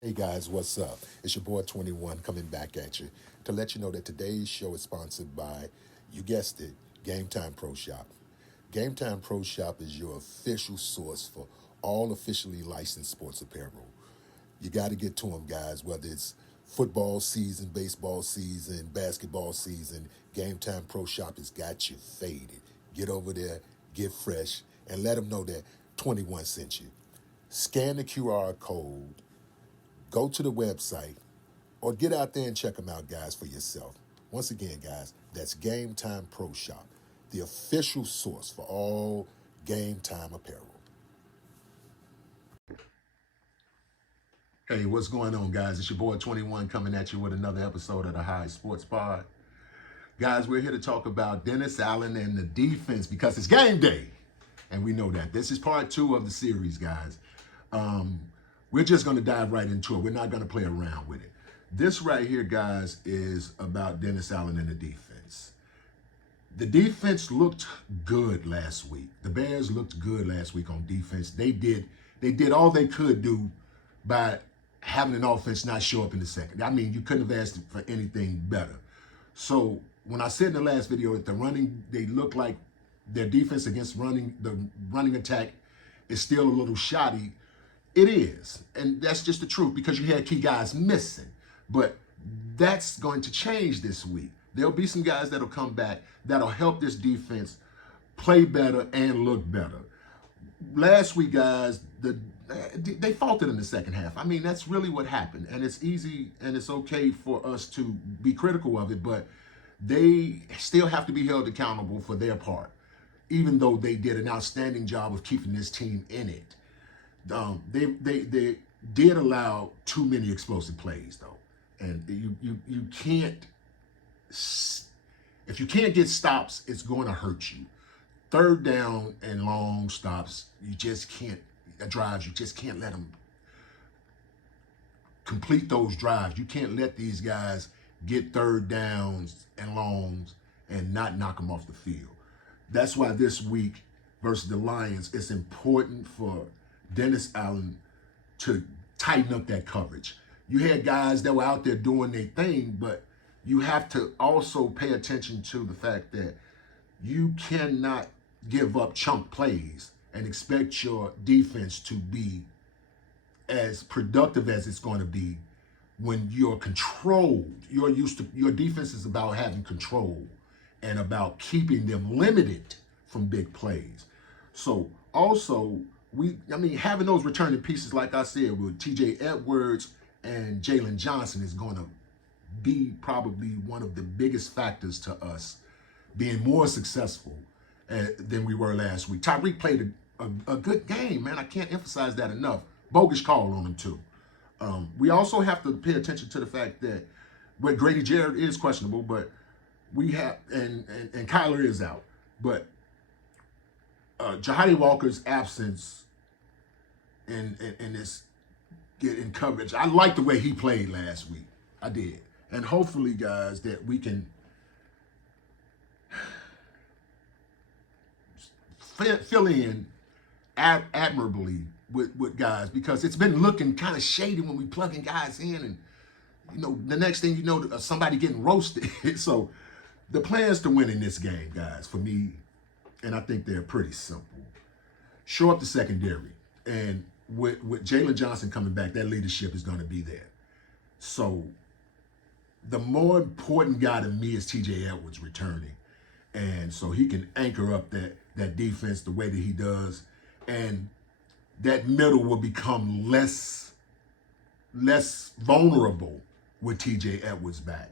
Hey guys, what's up? It's your boy 21 coming back at you to let you know that today's show is sponsored by, you guessed it, Game Time Pro Shop. Game Time Pro Shop is your official source for all officially licensed sports apparel. You got to get to them, guys, whether it's football season, baseball season, basketball season. Game Time Pro Shop has got you faded. Get over there, get fresh, and let them know that 21 sent you. Scan the QR code, go to the website, or get out there and check them out, guys, for yourself. Once again, guys, that's Game Time Pro Shop, the official source for all game time apparel. Hey, what's going on, guys? It's your boy 21 coming at you with another episode of the High Sports Pod. Guys, we're here to talk about Dennis Allen and the defense because it's game day. And we know that. This is part 2 of the series, guys. We're just going to dive right into it. We're not going to play around with it. This right here, guys, is about Dennis Allen and the defense. The defense looked good last week. The Bears looked good last week on defense. They did all they could do by having an offense not show up in the second. I mean, you couldn't have asked for anything better. So when I said in the last video that they look like their defense against the running attack is still a little shoddy. It is, and that's just the truth because you had key guys missing. But that's going to change this week. There'll be some guys that'll come back that'll help this defense play better and look better. Last week, guys, they faltered in the second half. I mean, that's really what happened, and it's easy and it's okay for us to be critical of it, but they still have to be held accountable for their part, even though they did an outstanding job of keeping this team in it. They did allow too many explosive plays though, and you can't, if you can't get stops, it's going to hurt you. Third down and long stops, you just can't drives. You just can't let them complete those drives. You can't let these guys get third downs and longs and not knock them off the field. That's why this week versus the Lions, it's important for Dennis Allen to tighten up that coverage. You had guys that were out there doing their thing, but you have to also pay attention to the fact that you cannot give up chunk plays and expect your defense to be as productive as it's going to be when you're controlled. Your defense is about having control and about keeping them limited from big plays. So also, having those returning pieces, like I said, with TJ Edwards and Jalen Johnson is going to be probably one of the biggest factors to us being more successful than we were last week. Tyreek played a good game, man. I can't emphasize that enough. Bogus call on him, too. We also have to pay attention to the fact that Grady Jarrett is questionable, but we have, and Kyler is out. But Jahadi Walker's absence in this in coverage, I like the way he played last week. I did. And hopefully, guys, that we can fill in admirably with guys, because it's been looking kind of shady when we plugging guys in, and the next thing you know, somebody getting roasted. So the plans to win in this game, guys, for me, and I think they're pretty simple. Show up the secondary, and with Jalen Johnson coming back, that leadership is going to be there. So the more important guy to me is TJ Edwards returning, and so he can anchor up that defense the way that he does, and that middle will become less vulnerable with TJ Edwards back.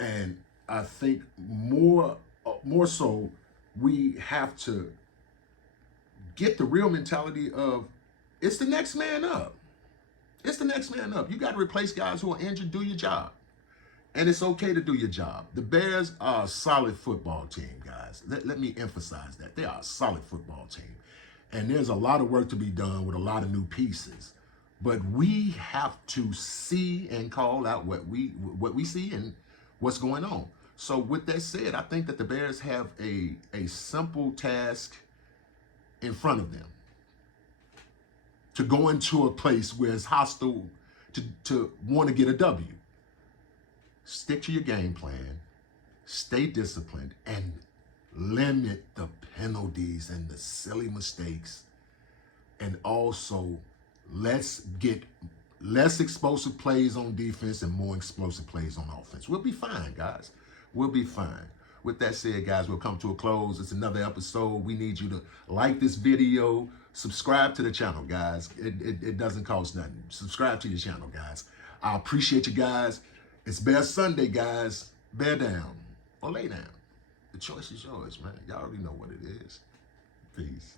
And I think more so, we have to get the real mentality of it's the next man up. It's the next man up. You got to replace guys who are injured. Do your job. And it's okay to do your job. The Bears are a solid football team, guys. Let me emphasize that. They are a solid football team. And there's a lot of work to be done with a lot of new pieces. But we have to see and call out what we see and what's going on. So with that said, I think that the Bears have a simple task in front of them to go into a place where it's hostile to want to get a W. Stick to your game plan, stay disciplined, and limit the penalties and the silly mistakes. And also, let's get less explosive plays on defense and more explosive plays on offense. We'll be fine, guys. We'll be fine. With that said, guys, we'll come to a close. It's another episode. We need you to like this video, subscribe to the channel, guys. It doesn't cost nothing. Subscribe to the channel, guys. I appreciate you guys. It's Bear Sunday, guys. Bear down or lay down. The choice is yours, man. Y'all already know what it is. Peace.